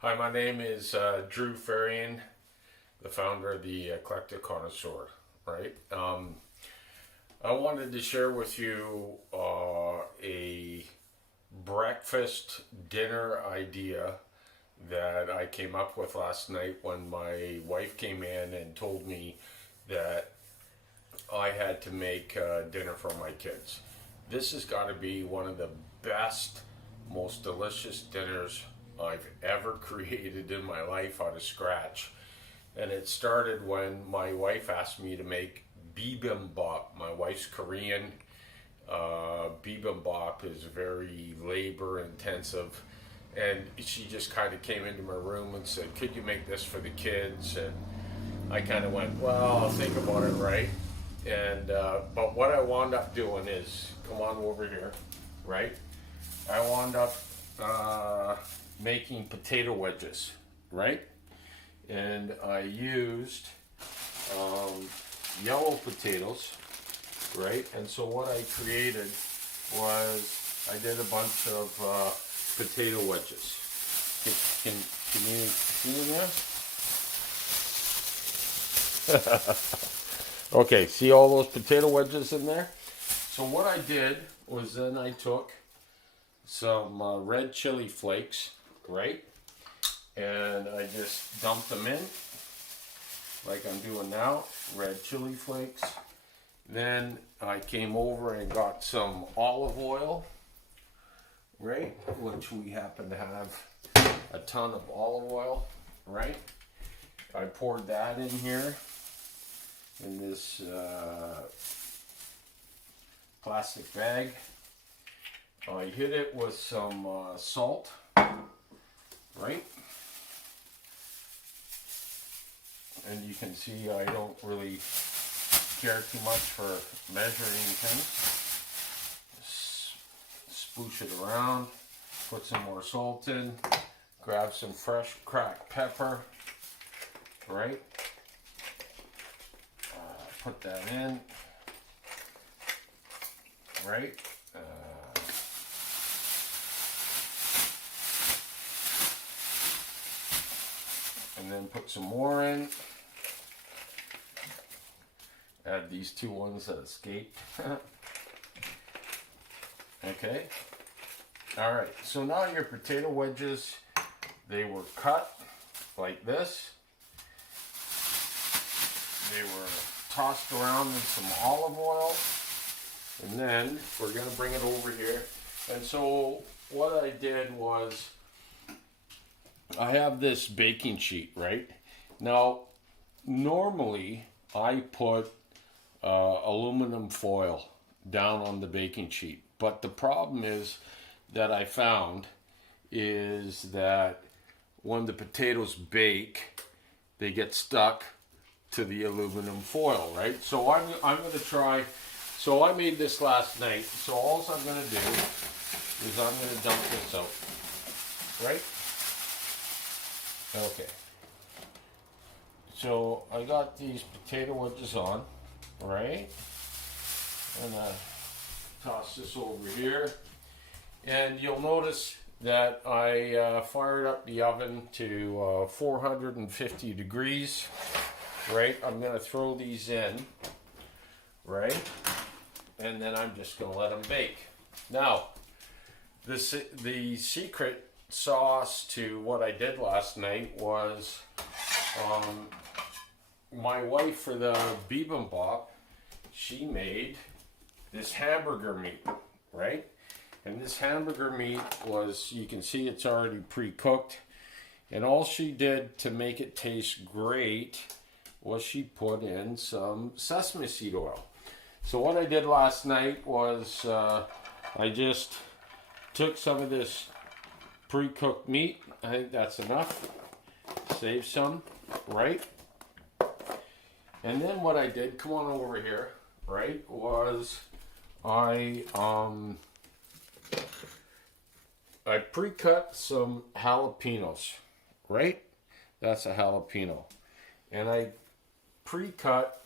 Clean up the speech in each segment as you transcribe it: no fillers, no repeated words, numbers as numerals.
Hi, my name is Drew Ferrian, the founder of the Eclectic Connoisseur. Right. I wanted to share with you a breakfast dinner idea that I came up with last night when my wife came in and told me that I had to make dinner for my kids. This has got to be one of the best, most delicious dinners I've ever created in my life out of scratch. And it started when my wife asked me to make bibimbap. My wife's Korean. Bibimbap is very labor intensive. And she just kind of came into my room and said, "Could you make this for the kids?" And I kind of went, "Well, I'll think about it, right?" And but what I wound up doing is, come on over here, right? I wound up making potato wedges, right? And I used yellow potatoes, right? And so what I created was I did a bunch of potato wedges. Can you see them there? Okay, see all those potato wedges in there? So what I did was then I took some red chili flakes, right? And I just dumped them in, like I'm doing now, red chili flakes. Then I came over and got some olive oil, right? Which we happen to have a ton of olive oil, right? I poured that in here in this plastic bag. I hit it with some salt, right? And you can see I don't really care too much for measuring things. Spoosh it around, put some more salt in, grab some fresh cracked pepper, right? Put that in, right? And then put some more in. Add these two ones that escaped. Okay. All right. So now your potato wedges, they were cut like this. They were tossed around in some olive oil. And then we're going to bring it over here. And so what I did was I have this baking sheet, right? Now, normally I put aluminum foil down on the baking sheet. But the problem is that I found is that when the potatoes bake, they get stuck to the aluminum foil, right? So I'm going to try. So I made this last night. So all I'm going to do is I'm going to dump this out, right? Okay. So I got these potato wedges on, right? And I toss this over here. And you'll notice that I fired up the oven to 450 degrees, right? I'm going to throw these in, right? And then I'm just going to let them bake. Now, the secret sauce to what I did last night was my wife, for the bibimbap, she made this hamburger meat, right? And this hamburger meat was, you can see it's already pre-cooked, and all she did to make it taste great was she put in some sesame seed oil. So what I did last night was I just took some of this pre-cooked meat. I think that's enough. Save some, right? And then what I did, come on over here, right, was I pre-cut some jalapenos, right? That's a jalapeno. And I pre-cut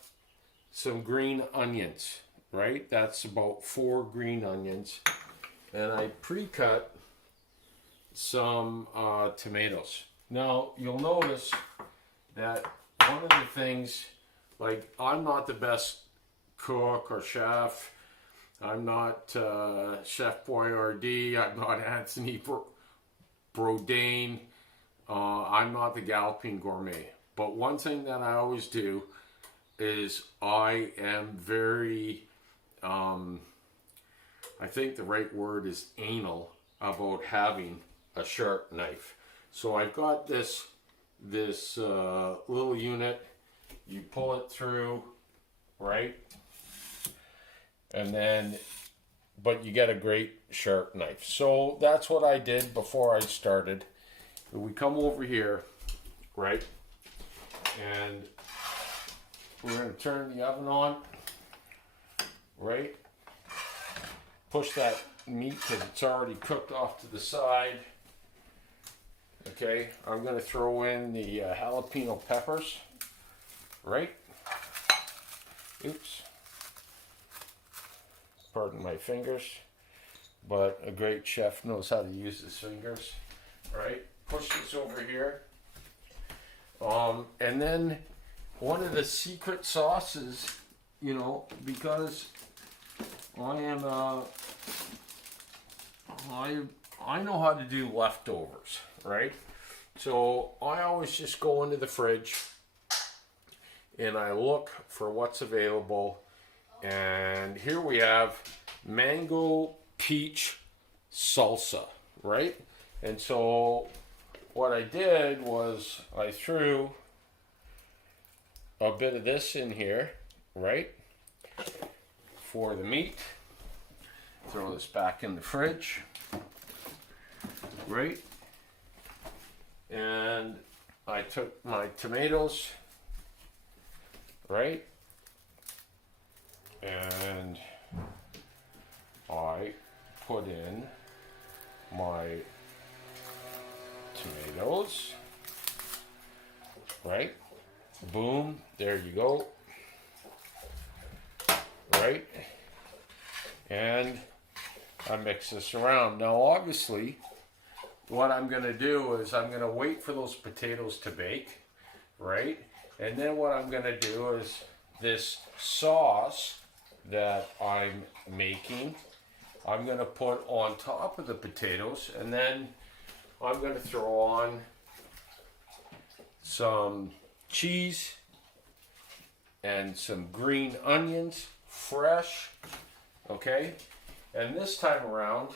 some green onions, right? That's about 4 green onions. And I pre-cut some tomatoes. Now, you'll notice that one of the things, like, I'm not the best cook or chef. I'm not Chef Boyardee. I'm not Anthony Bourdain. I'm not the Galopine Gourmet. But one thing that I always do is I am very, I think the right word is anal about having a sharp knife. So I've got this little unit. You pull it through, right? And then, but you get a great sharp knife. So that's what I did before I started. We come over here, right? And we're going to turn the oven on, right? Push that meat because it's already cooked off to the side. Okay, I'm going to throw in the jalapeno peppers, right? Oops. Pardon my fingers, but a great chef knows how to use his fingers, right? Push this over here. And then one of the secret sauces, you know, because I am I know how to do leftovers, right? So I always just go into the fridge and I look for what's available. And here we have mango peach salsa, right? And so what I did was I threw a bit of this in here, right? For the meat. Throw this back in the fridge, right? And I took my tomatoes, right? And I put in my tomatoes, right? Boom, there you go, right? And I mix this around. Now obviously what I'm going to do is I'm going to wait for those potatoes to bake, right? And then what I'm going to do is this sauce that I'm making, I'm going to put on top of the potatoes, and then I'm going to throw on some cheese and some green onions, fresh, okay? And this time around,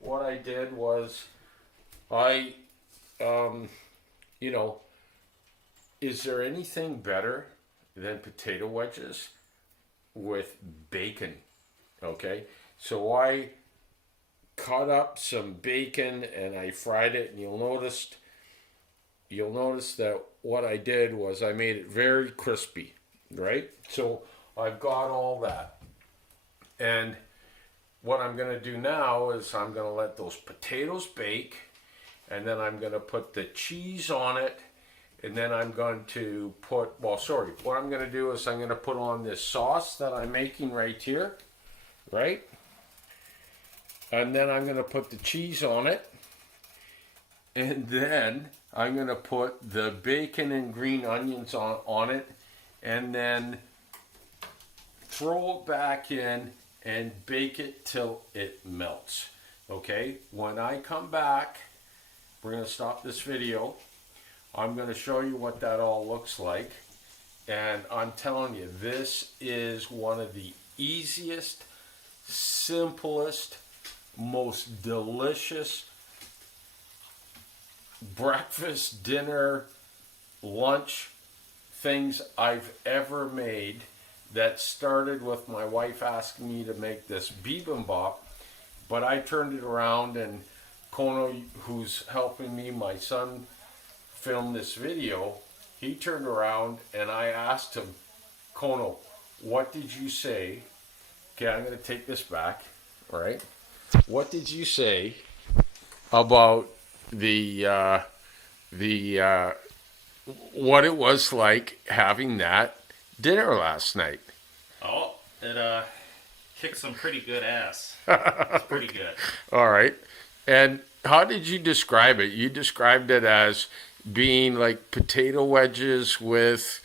what I did was I, you know, is there anything better than potato wedges with bacon? Okay, so I cut up some bacon and I fried it, and you'll notice that what I did was I made it very crispy, right? So I've got all that, and what I'm going to do now is I'm going to let those potatoes bake, and then I'm going to put the cheese on it, and then I'm going to put, what I'm going to do is I'm going to put on this sauce that I'm making right here, right? And then I'm going to put the cheese on it, and then I'm going to put the bacon and green onions on it, and then throw it back in and bake it till it melts. Okay, when I come back, we're going to stop this video. I'm going to show you what that all looks like. And I'm telling you, this is one of the easiest, simplest, most delicious breakfast, dinner, lunch things I've ever made. That started with my wife asking me to make this bibimbap, but I turned it around, and Kono, who's helping me, my son, film this video, he turned around and I asked him, Kono, what did you say? Okay, I'm going to take this back, all right? What did you say about what it was like having that dinner last night? Oh, it kicked some pretty good ass. It's pretty good. All right. And how did you describe it? You described it as being like potato wedges with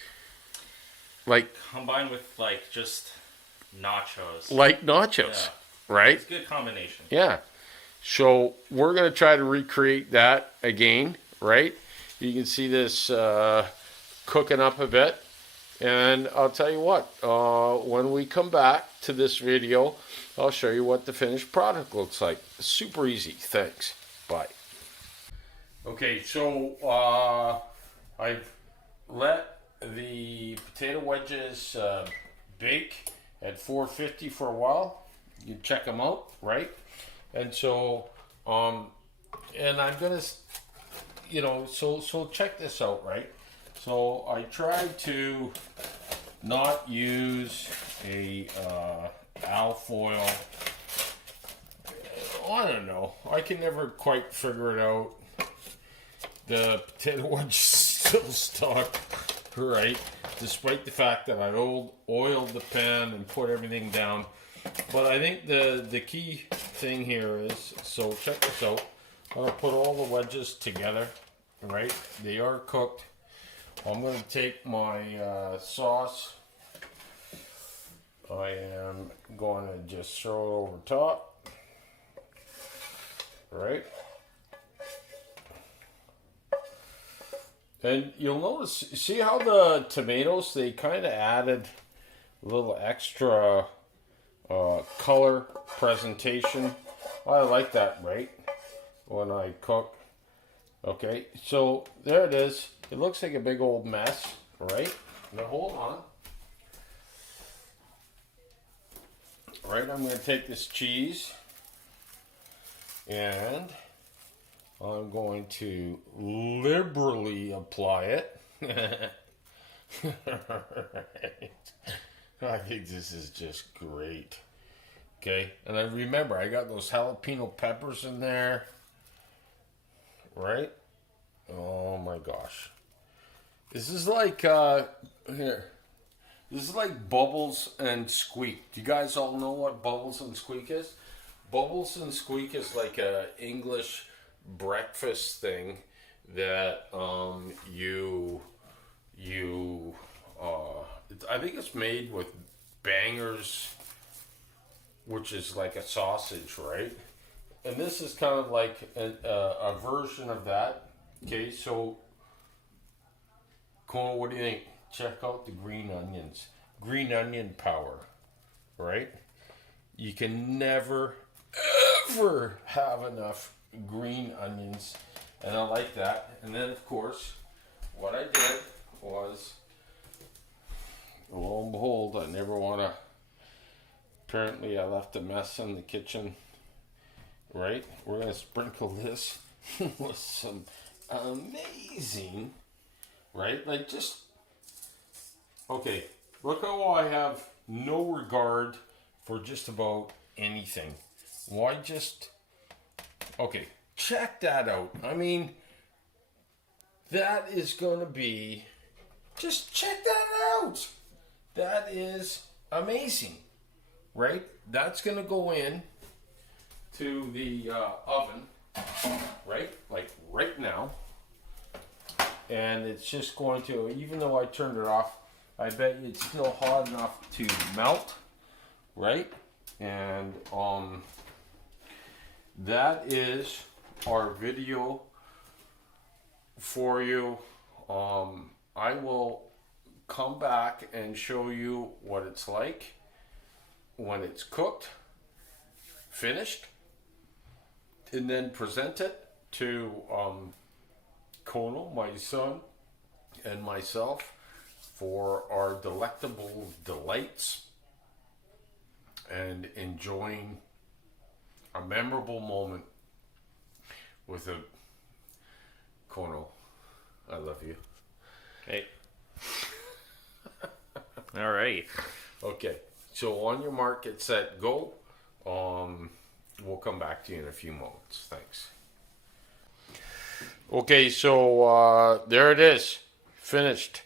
like Combined with like just nachos. nachos, right? It's a good combination. Yeah. So we're going to try to recreate that again, right? You can see this cooking up a bit. And I'll tell you what, when we come back to this video, I'll show you what the finished product looks like. Super easy. Thanks. Bye. Okay, so I've let the potato wedges bake at 450 for a while. You can check them out, right? And so, and I'm gonna, so check this out, right? So I tried to not use a alfoil. I don't know. I can never quite figure it out. The potato wedge is still stuck, right? Despite the fact that I oiled the pan and put everything down. But I think the key thing here is, so check this out. I'm going to put all the wedges together, right? They are cooked. I'm going to take my sauce. I am going to just throw it over top, right? And you'll notice, see how the tomatoes, they kind of added a little extra color presentation. I like that, right? When I cook. Okay, so there it is. It looks like a big old mess, right? Now hold on. Right, I'm going to take this cheese and I'm going to liberally apply it. I think this is just great. Okay, and I remember I got those jalapeno peppers in there. Right? Oh my gosh. This is like, here. This is like Bubbles and Squeak. Do you guys all know what Bubbles and Squeak is? Bubbles and Squeak is like a English breakfast thing that I think it's made with bangers, which is like a sausage, right? And this is kind of like a version of that. Okay, so Kono, what do you think? Check out the green onions. Green onion power, right? You can never, ever have enough green onions. And I like that. And then, of course, what I did was, lo and behold, I never want to, apparently I left a mess in the kitchen, right? We're going to sprinkle this with some amazing, right? Like just, okay, look how I have no regard for just about anything. Why just, okay, check that out. I mean, that is going to be, just check that out. That is amazing, right? That's going to go in to the oven, right? Like right now. And it's just going to, even though I turned it off, I bet you it's still hot enough to melt, right? And that is our video for you. I will come back and show you what it's like when it's cooked, finished, and then present it to Kono, my son, and myself for our delectable delights and enjoying a memorable moment with a Kono. I love you. Okay. All right. Okay. So on your mark, get set, go. We'll come back to you in a few moments. Thanks. Okay, so there it is. Finished.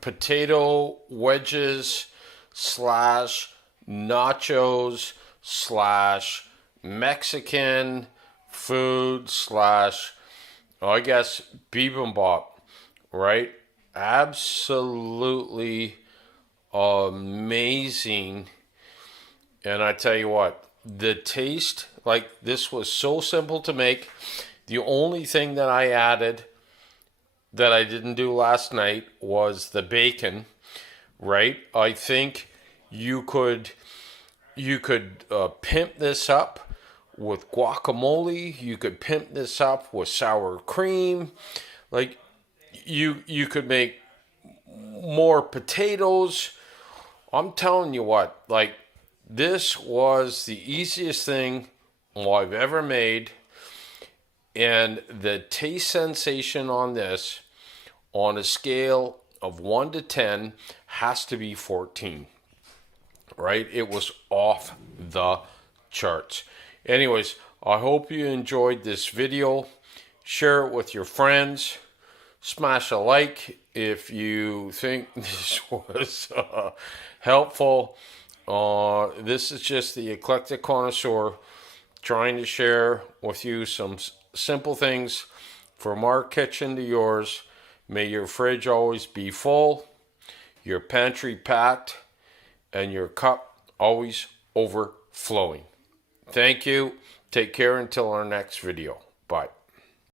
Potato wedges / nachos / Mexican food / I guess bibimbap, right? Absolutely amazing. And I tell you what, the taste, like this was so simple to make. The only thing that I added that I didn't do last night was the bacon, right? I think you could pimp this up with guacamole. You could pimp this up with sour cream. Like you could make more potatoes. I'm telling you what, like this was the easiest thing I've ever made, and the taste sensation on this, on a scale of 1 to 10, has to be 14. Right? It was off the charts. Anyways, I hope you enjoyed this video. Share it with your friends. Smash a like if you think this was helpful. This is just the eclectic connoisseur trying to share with you some simple things from our kitchen to yours. May your fridge always be full, your pantry packed, and your cup always overflowing. Thank you. Take care until our next video. Bye.